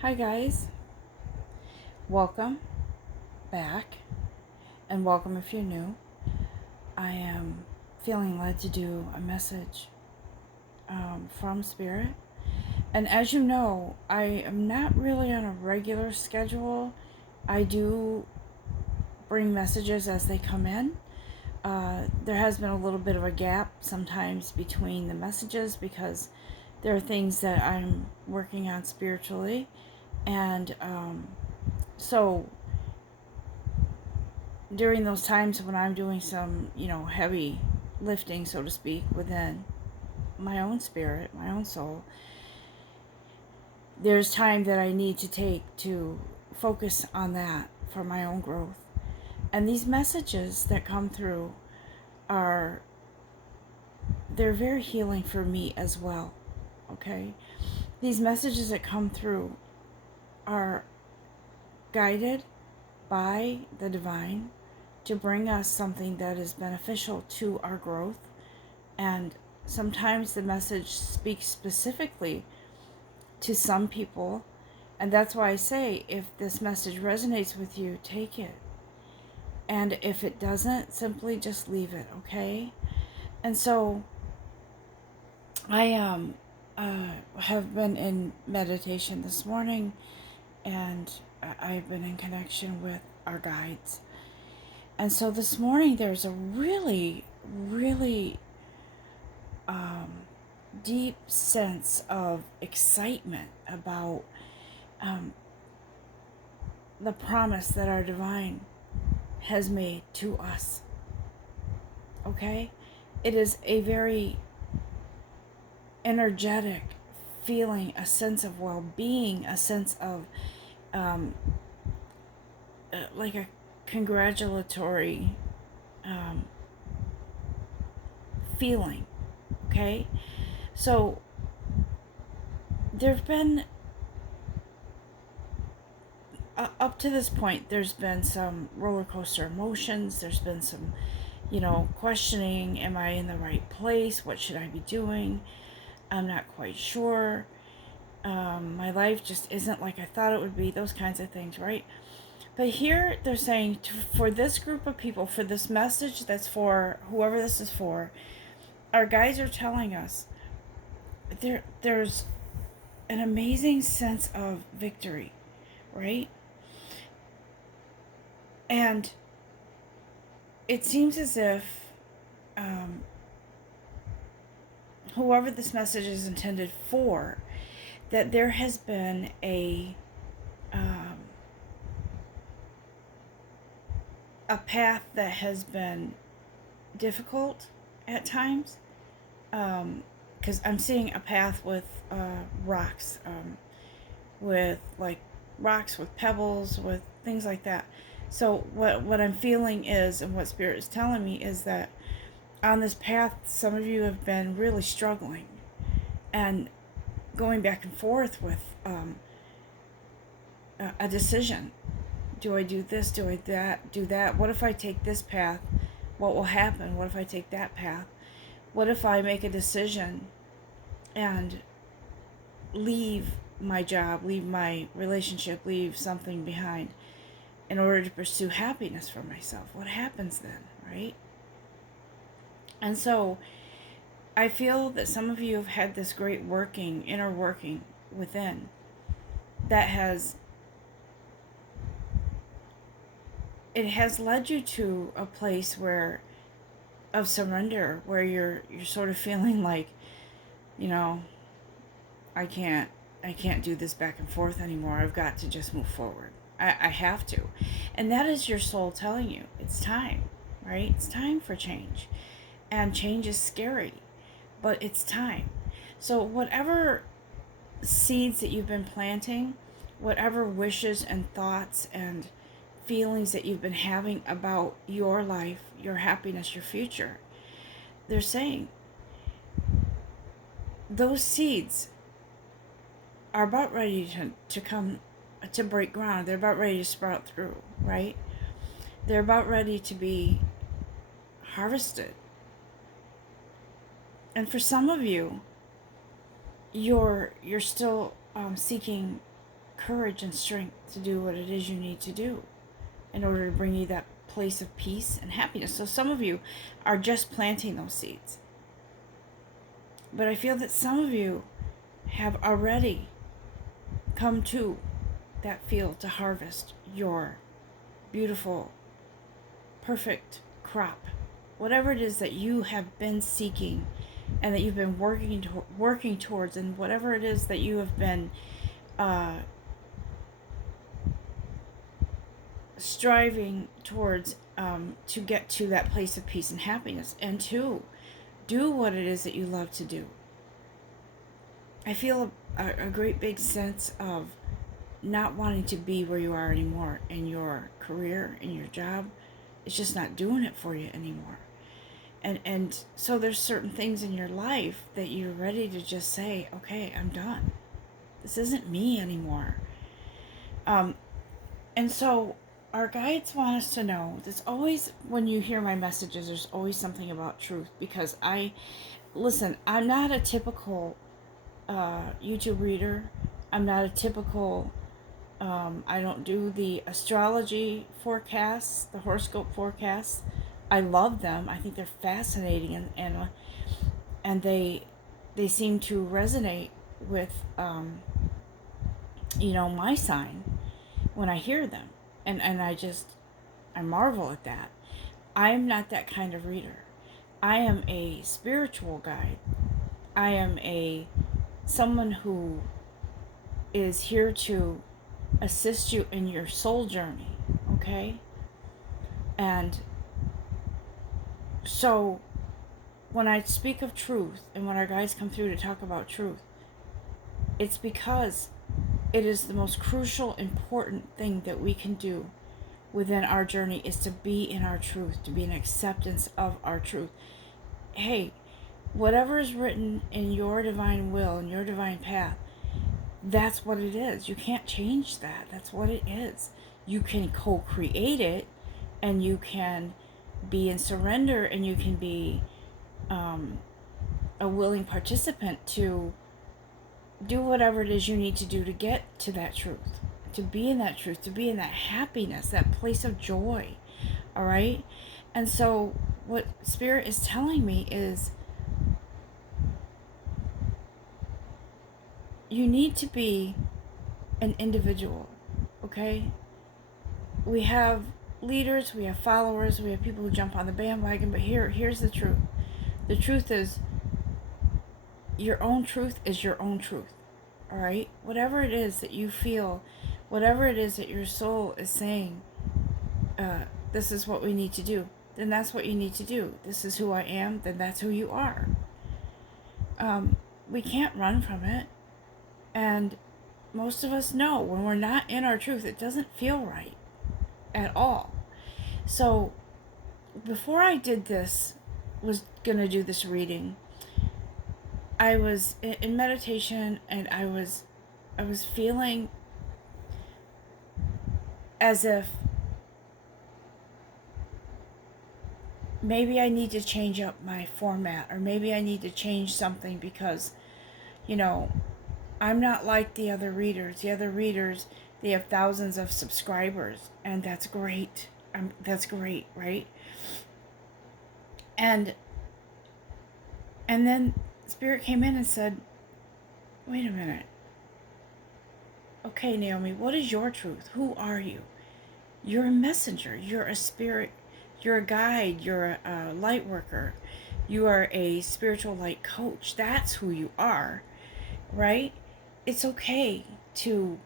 Hi, guys. Welcome back, and welcome if you're new. I am feeling led to do a message from Spirit. And as you know, I am not really on a regular schedule. I do bring messages as they come in. There has been a little bit of a gap sometimes between the messages because there are things that I'm working on spiritually. And so during those times when I'm doing some, heavy lifting, so to speak, within my own spirit, my own soul, there's time that I need to take to focus on that for my own growth. And these messages that come through are, they're very healing for me as well, okay? These messages that come through are guided by the divine to bring us something that is beneficial to our growth. And sometimes the message speaks specifically to some people. And that's why I say, if this message resonates with you, take it. And if it doesn't, simply just leave it, okay? And so I have been in meditation this morning, and I've been in connection with our guides. And so this morning there's a really, really deep sense of excitement about the promise that our divine has made to us. Okay? It is a very energetic feeling, a sense of well-being, a sense of like a congratulatory feeling. Okay? So there's been up to this point, there's been some roller coaster emotions. There's been some, questioning. Am I in the right place? What should I be doing? I'm not quite sure. My life just isn't like I thought it would be. Those kinds of things, right? But here they're saying for this group of people, for this message that's for whoever this is for, our guides are telling us there's an amazing sense of victory, right? And it seems as if whoever this message is intended for, that there has been a path that has been difficult at times, because I'm seeing a path with rocks, with like rocks with pebbles, with things like that. So what I'm feeling is, and what Spirit is telling me is that on this path, some of you have been really struggling and going back and forth with a decision. Do I do this? Do I do that? What if I take this path? What will happen? What if I take that path? What if I make a decision and leave my job, leave my relationship, leave something behind in order to pursue happiness for myself? What happens then, right? And so I feel that some of you have had this great inner working within that has led you to a place of surrender, where you're sort of feeling like, I can't do this back and forth anymore. I've got to just move forward. I have to. And that is your soul telling you it's time, right? It's time for change. And change is scary, but it's time. So whatever seeds that you've been planting, whatever wishes and thoughts and feelings that you've been having about your life, your happiness, your future, they're saying those seeds are about ready to come to break ground. They're about ready to sprout through, right? They're about ready to be harvested. And for some of you, you're still seeking courage and strength to do what it is you need to do in order to bring you that place of peace and happiness. So some of you are just planting those seeds. But I feel that some of you have already come to that field to harvest your beautiful, perfect crop. Whatever it is that you have been seeking and that you've been working towards, and whatever it is that you have been striving towards, to get to that place of peace and happiness, and to do what it is that you love to do. I feel a great big sense of not wanting to be where you are anymore in your career, in your job. It's just not doing it for you anymore. And so there's certain things in your life that you're ready to just say, okay, I'm done. This isn't me anymore. And so our guides want us to know, there's always, when you hear my messages, there's always something about truth, because I'm not a typical YouTube reader. I'm not a typical, I don't do the astrology forecasts, the horoscope forecasts. I love them. I think they're fascinating, and they seem to resonate with my sign when I hear them, and I marvel at that. I am not that kind of reader. I am a spiritual guide. I am someone who is here to assist you in your soul journey, okay? And so when I speak of truth, and when our guides come through to talk about truth, it's because it is the most crucial, important thing that we can do within our journey, is to be in our truth, to be in acceptance of our truth. Hey, whatever is written in your divine will, in your divine path, that's what it is. You can't change that. That's what it is. You can co-create it, and you can be in surrender, and you can be a willing participant to do whatever it is you need to do to get to that truth, to be in that truth, to be in that happiness, that place of joy. All right? And so what Spirit is telling me is, you need to be an individual, okay? We have leaders, we have followers, we have people who jump on the bandwagon, but here's the truth. The truth is, your own truth is your own truth, all right? Whatever it is that you feel, whatever it is that your soul is saying, this is what we need to do, then that's what you need to do. This is who I am, then that's who you are. We can't run from it. And most of us know when we're not in our truth, it doesn't feel right at all. So before I was going to do this reading, I was in meditation, and I was feeling as if maybe I need to change up my format, or maybe I need to change something, because, I'm not like the other readers. The other readers, they have thousands of subscribers, and that's great. That's great, right? And then Spirit came in and said, wait a minute. Okay, Naomi, what is your truth? Who are you? You're a messenger. You're a spirit. You're a guide. You're a light worker. You are a spiritual light coach. That's who you are, right? It's okay to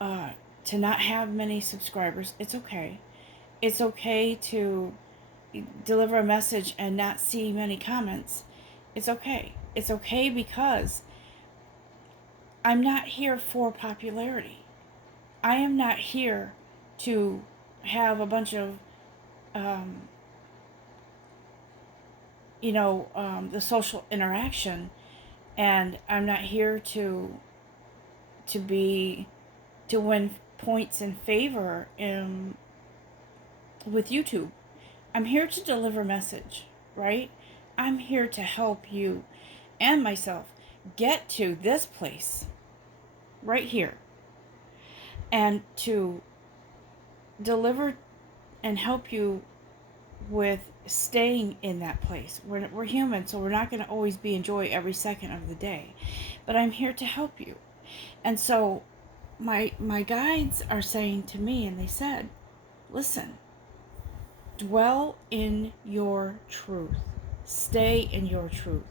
not have many subscribers. It's okay. It's okay to deliver a message and not see many comments. It's okay. It's okay, because I'm not here for popularity. I am not here to have a bunch of the social interaction, and I'm not here to win points in favor with YouTube. I'm here to deliver message, right? I'm here to help you and myself get to this place right here. and to deliver and help you with staying in that place. We're human, so we're not going to always be in joy every second of the day. But I'm here to help you. And so my guides are saying to me, and they said, listen, dwell in your truth. Stay in your truth.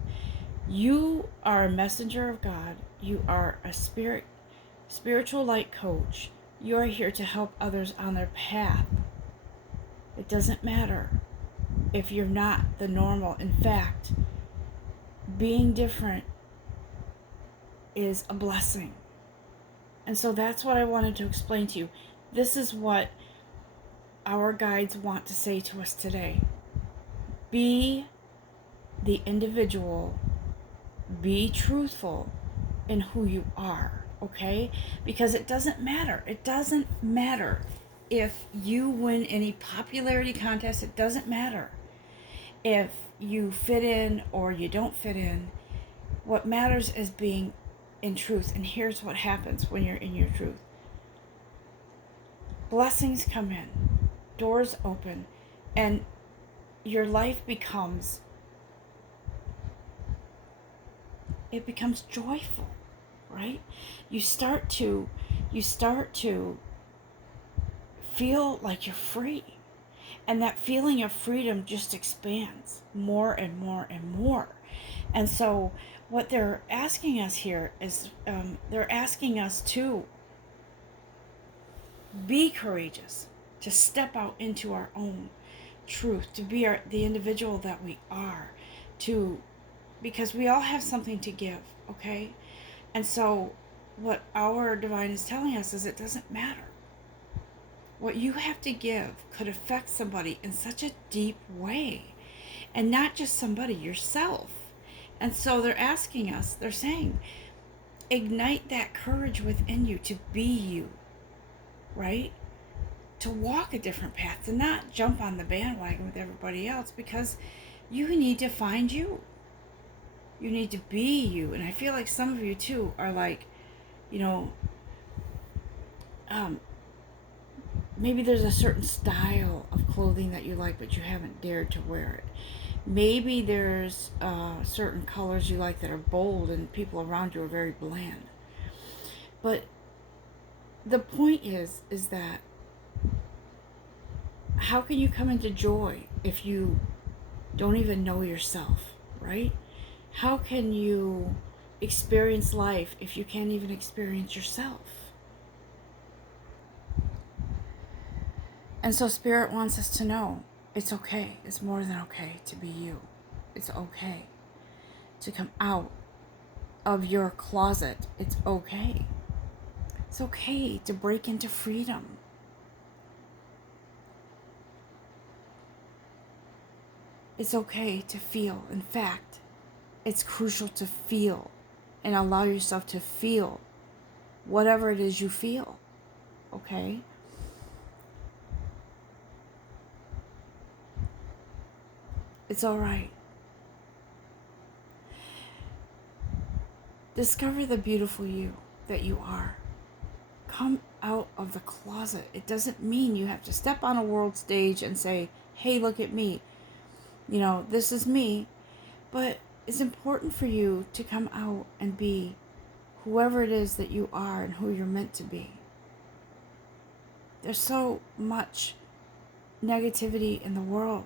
You are a messenger of God. You are a spiritual light coach. You are here to help others on their path. It doesn't matter if you're not the normal. In fact, being different is a blessing. And so that's what I wanted to explain to you. This is what our guides want to say to us today. Be the individual. Be truthful in who you are, okay? Because it doesn't matter. It doesn't matter if you win any popularity contest. It doesn't matter if you fit in or you don't fit in. What matters is being in truth. And here's what happens when you're in your truth. Blessings come in, doors open, and your life becomes joyful, right? You start to feel like you're free. And that feeling of freedom just expands more and more and more. And so what they're asking us here is they're asking us to be courageous, to step out into our own truth, to be the individual that we are, because we all have something to give, okay? And so what our divine is telling us is it doesn't matter. What you have to give could affect somebody in such a deep way, and not just somebody, yourself. And so they're asking us, they're saying, ignite that courage within you to be you, right? To walk a different path, to not jump on the bandwagon with everybody else, because you need to find you. You need to be you. And I feel like some of you too are like, maybe there's a certain style of clothing that you like, but you haven't dared to wear it. Maybe there's certain colors you like that are bold and people around you are very bland. But the point is that how can you come into joy if you don't even know yourself, right? How can you experience life if you can't even experience yourself? And so Spirit wants us to know it's okay. It's more than okay to be you. It's okay to come out of your closet. It's okay. It's okay to break into freedom. It's okay to feel. In fact, it's crucial to feel and allow yourself to feel whatever it is you feel, okay? It's all right. Discover the beautiful you that you are. Come out of the closet. It doesn't mean you have to step on a world stage and say, hey, look at me. This is me. But it's important for you to come out and be whoever it is that you are and who you're meant to be. There's so much negativity in the world.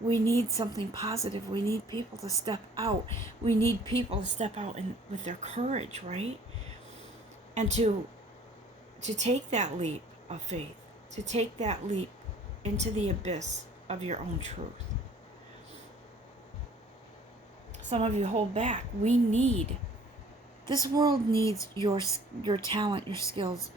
We need something positive. We need people to step out. We need people to step out with their courage, right? And to take that leap of faith, to take that leap into the abyss of your own truth. Some of you hold back. This world needs your talent, your skills,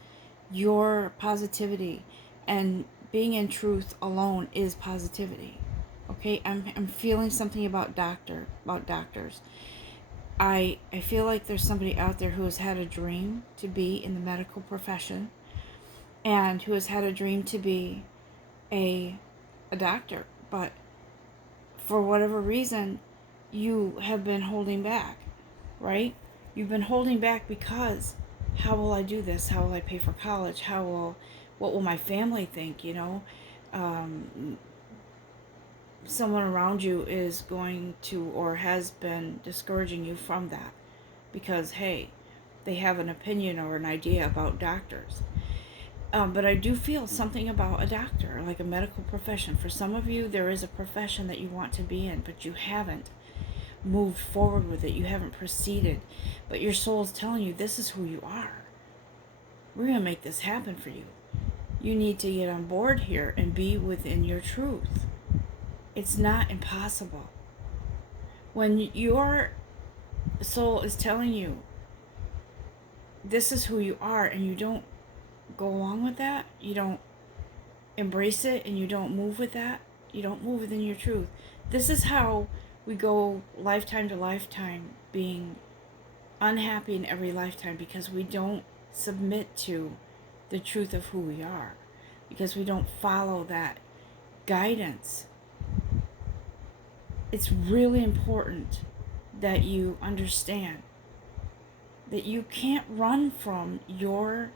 your positivity, and being in truth alone is positivity. Okay, I'm feeling something about doctors. I feel like there's somebody out there who has had a dream to be in the medical profession, and who has had a dream to be a doctor, but for whatever reason, you have been holding back, right? You've been holding back because how will I do this? How will I pay for college? What will my family think? Someone around you is going to or has been discouraging you from that because, hey, they have an opinion or an idea about doctors. But I do feel something about a doctor, like a medical profession. For some of you, there is a profession that you want to be in, but you haven't moved forward with it. You haven't proceeded. But your soul is telling you, this is who you are. We're going to make this happen for you. You need to get on board here and be within your truth. It's not impossible. When your soul is telling you, this is who you are, and you don't go along with that, you don't embrace it, and you don't move with that, you don't move within your truth. This is how we go lifetime to lifetime being unhappy in every lifetime, because we don't submit to the truth of who we are, because we don't follow that guidance. It's really important that you understand that you can't run from your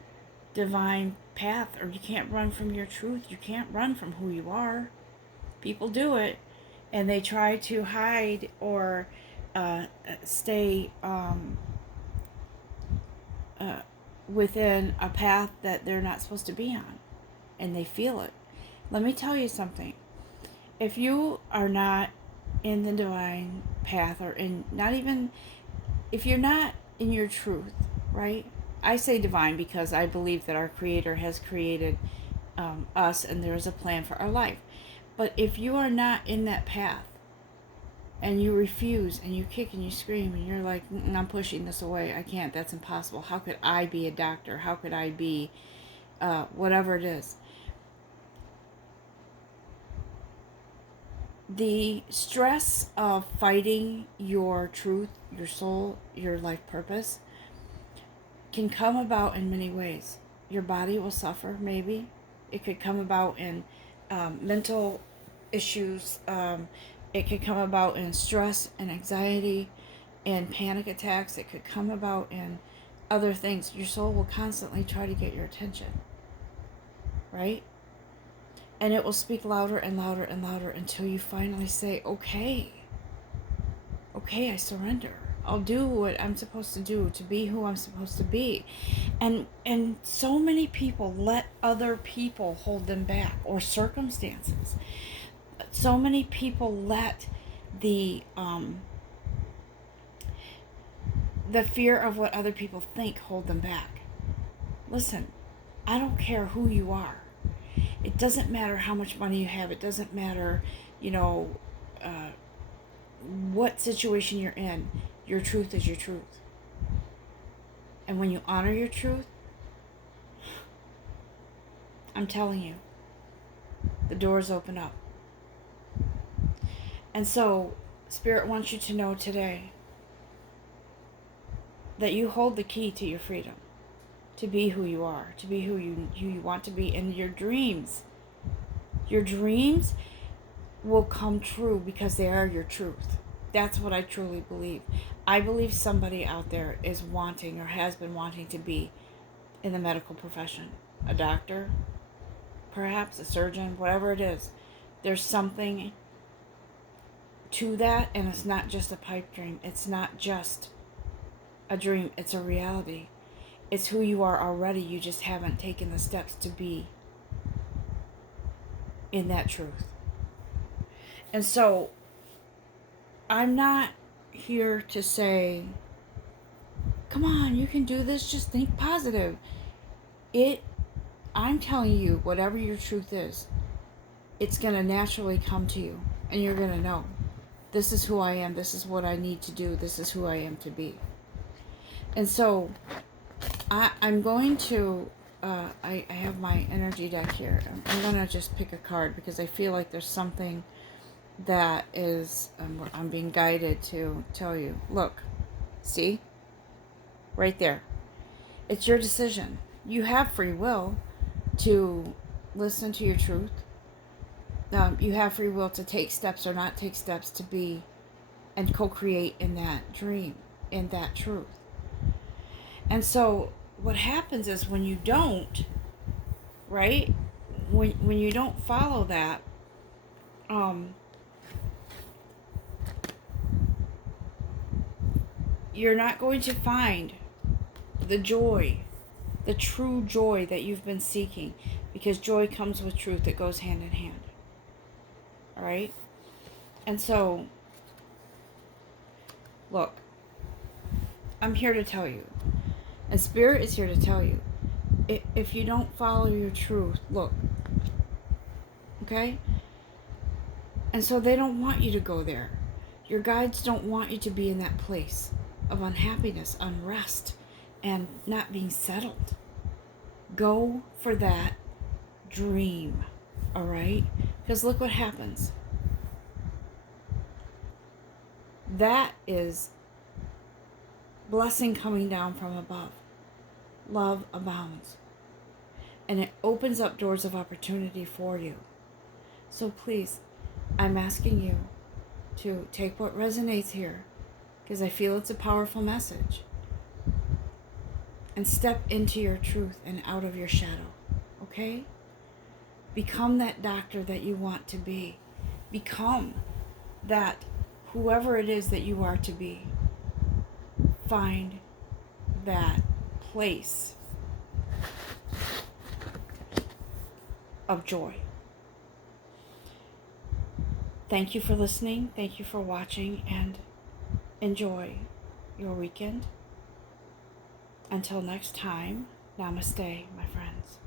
divine path, or you can't run from your truth. You can't run from who you are. People do it, and they try to hide or stay within a path that they're not supposed to be on, and they feel it. Let me tell you something. If you are not in the divine path, or if you're not in your truth, right? I say divine because I believe that our Creator has created us, and there is a plan for our life. But if you are not in that path, and you refuse, and you kick and you scream, and you're like, I'm pushing this away, I can't, that's impossible, how could I be a doctor, how could I be whatever it is. The stress of fighting your truth, your soul, your life purpose can come about in many ways. Your body will suffer, maybe. It could come about in mental issues. It could come about in stress and anxiety and panic attacks. It could come about in other things. Your soul will constantly try to get your attention, right? And it will speak louder and louder and louder until you finally say, okay, I surrender. I'll do what I'm supposed to do to be who I'm supposed to be. And so many people let other people hold them back, or circumstances. So many people let the fear of what other people think hold them back. Listen, I don't care who you are. It doesn't matter how much money you have. It doesn't matter, what situation you're in. Your truth is your truth. And when you honor your truth, I'm telling you, the doors open up. And so, Spirit wants you to know today that you hold the key to your freedom, to be who you are, to be who you want to be. And your dreams will come true because they are your truth. That's what I truly believe. I believe somebody out there is wanting, or has been wanting, to be in the medical profession. A doctor, perhaps a surgeon, whatever it is. There's something to that, and it's not just a pipe dream. It's not just a dream. It's a reality. It's who you are already. You just haven't taken the steps to be in that truth. And so, I'm not here to say, come on, you can do this, just think positive. I'm telling you, whatever your truth is, it's going to naturally come to you, and you're going to know, this is who I am, this is what I need to do, this is who I am to be. And so, I'm going to, I have my energy deck here. I'm going to just pick a card, because I feel like there's something that is, I'm being guided to tell you. Look, see? Right there. It's your decision. You have free will to listen to your truth. You have free will to take steps or not take steps to be and co-create in that dream, in that truth. And so what happens is when you don't, right? When you don't follow that, you're not going to find the joy, the true joy that you've been seeking, because joy comes with truth. It goes hand in hand. All right? And so, look, I'm here to tell you, and Spirit is here to tell you, if you don't follow your truth, look, okay? And so they don't want you to go there. Your guides don't want you to be in that place of unhappiness, unrest, and not being settled. Go for that dream, all right? Because look what happens. That is blessing coming down from above. Love abounds. And it opens up doors of opportunity for you. So please, I'm asking you to take what resonates here, because I feel it's a powerful message, and step into your truth and out of your shadow, okay? Become that doctor that you want to be. Become that whoever it is that you are to be. Find that place of joy. Thank you for listening. Thank you for watching, and enjoy your weekend. Until next time, namaste, my friends.